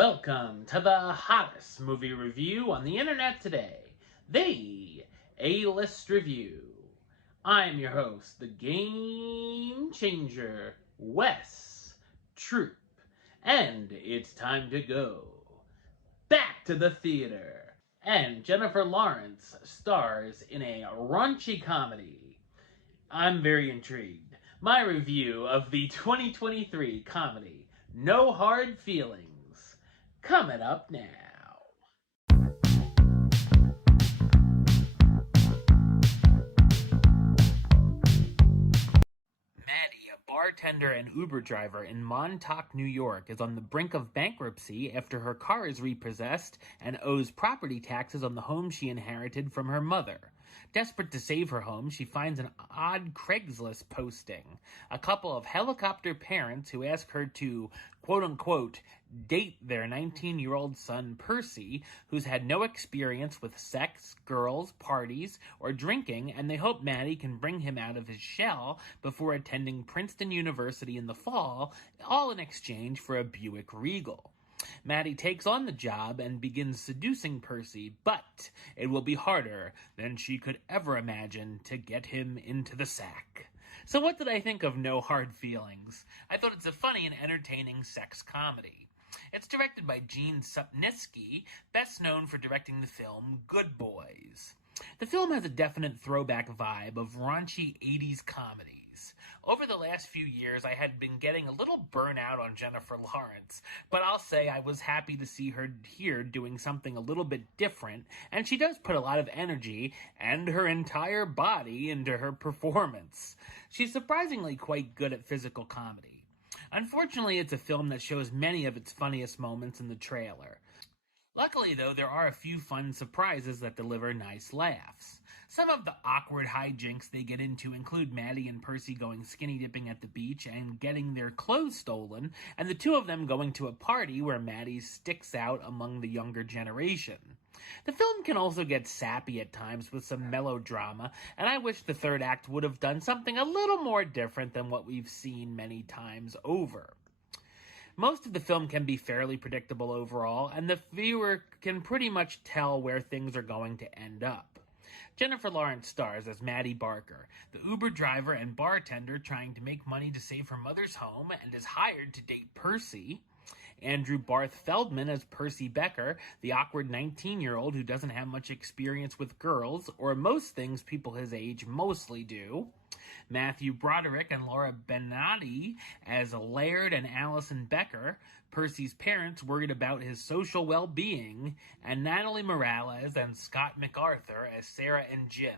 Welcome to the hottest movie review on the internet today, the A-List Review. I'm your host, the Game Changer, Wes Troop, and it's time to go back to the theater. And Jennifer Lawrence stars in a raunchy comedy. I'm very intrigued. My review of the 2023 comedy, No Hard Feelings, coming up now. Maddie, a bartender and Uber driver in Montauk, New York, is on the brink of bankruptcy after her car is repossessed and owes property taxes on the home she inherited from her mother. Desperate to save her home, she finds an odd Craigslist posting. A couple of helicopter parents who ask her to, quote-unquote, date their 19-year-old son, Percy, who's had no experience with sex, girls, parties, or drinking, and they hope Maddie can bring him out of his shell before attending Princeton University in the fall, all in exchange for a Buick Regal. Maddie takes on the job and begins seducing Percy, but it will be harder than she could ever imagine to get him into the sack. So what did I think of No Hard Feelings? I thought it's a funny and entertaining sex comedy. It's directed by Gene Supniski, best known for directing the film Good Boys. The film has a definite throwback vibe of raunchy 80s comedies. Over the last few years, I had been getting a little burnout on Jennifer Lawrence, but I'll say I was happy to see her here doing something a little bit different, and she does put a lot of energy and her entire body into her performance. She's surprisingly quite good at physical comedy. Unfortunately, it's a film that shows many of its funniest moments in the trailer. Luckily, though, there are a few fun surprises that deliver nice laughs. Some of the awkward hijinks they get into include Maddie and Percy going skinny dipping at the beach and getting their clothes stolen, and the two of them going to a party where Maddie sticks out among the younger generation. The film can also get sappy at times with some melodrama, and I wish the third act would have done something a little more different than what we've seen many times over. Most of the film can be fairly predictable overall, and the viewer can pretty much tell where things are going to end up. Jennifer Lawrence stars as Maddie Barker, the Uber driver and bartender trying to make money to save her mother's home and is hired to date Percy. Andrew Barth Feldman as Percy Becker, the awkward 19-year-old who doesn't have much experience with girls, or most things people his age mostly do. Matthew Broderick and Laura Benanti as Laird and Allison Becker, Percy's parents worried about his social well-being, and Natalie Morales and Scott MacArthur as Sarah and Jim,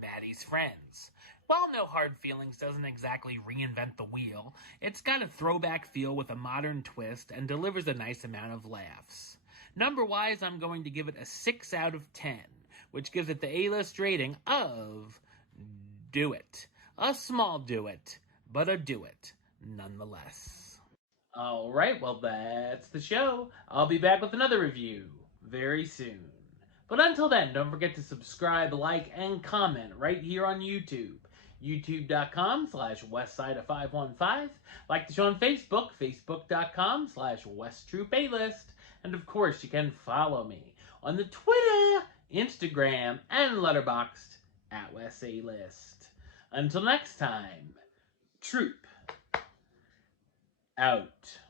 Maddie's friends. While No Hard Feelings doesn't exactly reinvent the wheel, it's got a throwback feel with a modern twist and delivers a nice amount of laughs. Number-wise, I'm going to give it a 6 out of 10, which gives it the A-list rating of do it. A small do it, but a do it nonetheless. Alright, well that's the show. I'll be back with another review very soon. But until then, don't forget to subscribe, like, and comment right here on YouTube. YouTube.com/Westside515. Like the show on Facebook, Facebook.com/WestTroopAlist. And of course, you can follow me on the Twitter, Instagram, and Letterboxd at WesAlist. Until next time, Troop out.